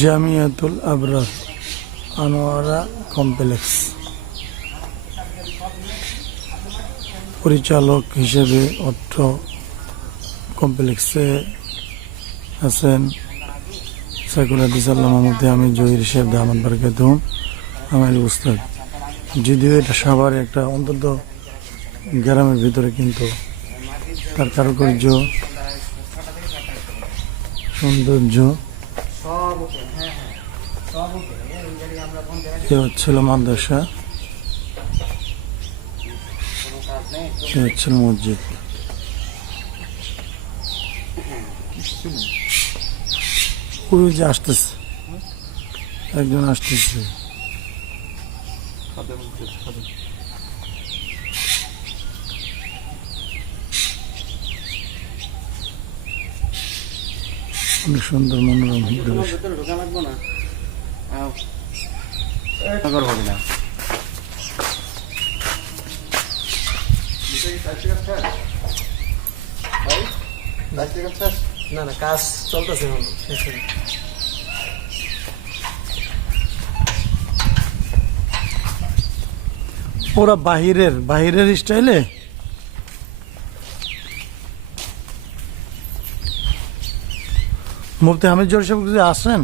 Jamiatul Abrar Anwara complex পরিচালক হিসেবে অর্থ কমপ্লেক্সে আছেন সাইকুল হাদিস আল্লাহ মোহাম্মদ আমি জহির সাহেব দামান বারকাতুহু আমার উস্তাদ। যদিও এটা সাভারে একটা অন্তত গ্রামের ভিতরে, কিন্তু তার কারুকার্য সৌন্দর্য এ হচ্ছিল মাদ্রাসা, এ হচ্ছিল মসজিদ। ওই যে আসতেছে, একজন আসতেছে। অনেক সুন্দর মনোরম পরিবেশ। না না, কাজ চলতেছে। ওরা বাহিরের স্টাইলে মুফতি হামিদ জহির সাহেব যদি আসেন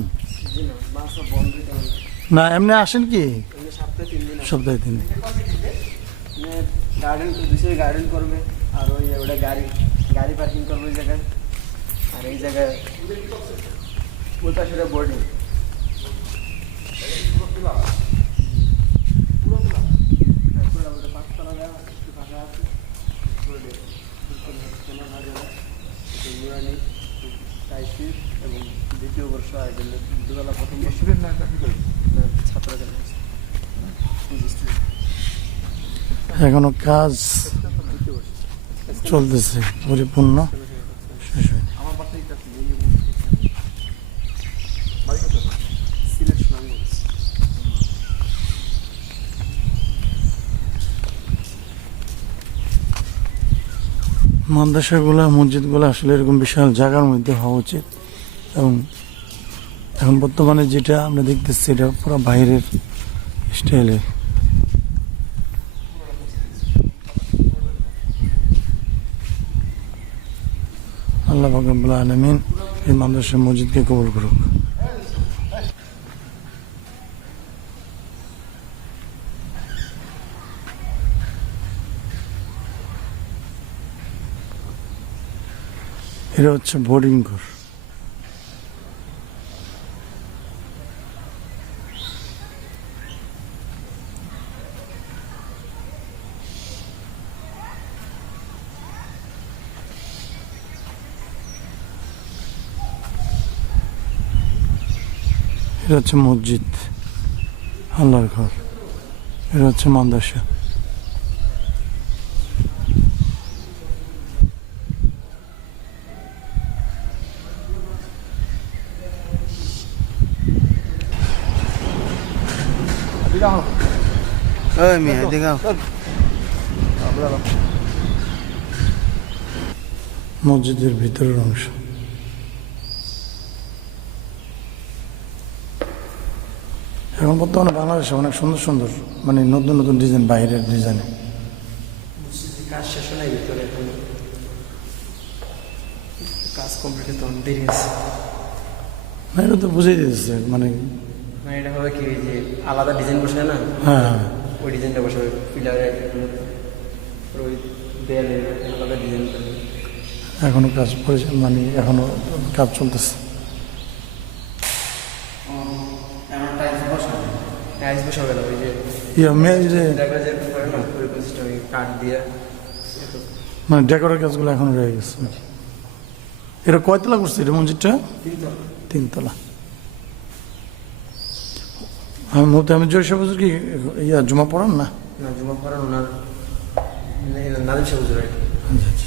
না, এমনি আসেন কি সপ্তাহে 3 দিন? গার্ডেন করবে, আর ওই ওটা গাড়ি পার্কিং করবে ওই জায়গায়, আর এই জায়গায় ওটা সেটা বোর্ডিং। এবং দ্বিতীয় বর্ষ দুবেলা প্রথম বর্ষের না ছাত্রদের এখনো কাজ চলতেছে, পরিপূর্ণ শেষ হয়নি। মাদ্রাসাগুলা মসজিদগুলো আসলে এরকম বিশাল জায়গার মধ্যে হওয়া উচিত, এবং এখন বর্তমানে যেটা আমরা দেখতেছি এটা পুরো বাইরের স্টাইলে। আল্লাহ পাক রব্বুল আলামিন এই মাদ্রাসা মসজিদকে কবুল করুক। এটা হচ্ছে বোর্ডিং ঘর। এটা হচ্ছে মসজিদ, আল্লাহর ঘর। এটা হচ্ছে মাদ্রাসা। মসজিদের ভিতরের অংশ। এখন বর্তমানে বাংলাদেশে অনেক সুন্দর সুন্দর মানে নতুন নতুন ডিজাইন, বাইরের ডিজাইনে কাজ শেষ হয় ভিতরে, এখন কাজ কমপ্লিট হতে অনেক দেরি আছে। না, এটা তো বুঝেই দিতেছে মানে এটা হবে কি যে আলাদা ডিজাইন বসে না, হ্যাঁ ওই ডিজাইনটা বসে পিলারে ওই দেয়ালে আলাদা ডিজাইন করবে। এখনো কাজ মানে এখনো কাজ চলতেছে। টাইলস বসাবে না, ওই যে কাঠ দিয়ে মানে ডেকোরের কাজগুলো এখন রয়ে গেছে। এটা কয়তলা করছে এটা মসজিদটা? 3 তলা। আমি মুফতি হামিদ জহির সাহেব কি জুমা পড়ান না? জুমা পড়ান ওনার নাদিম সাহেব। আচ্ছা আচ্ছা।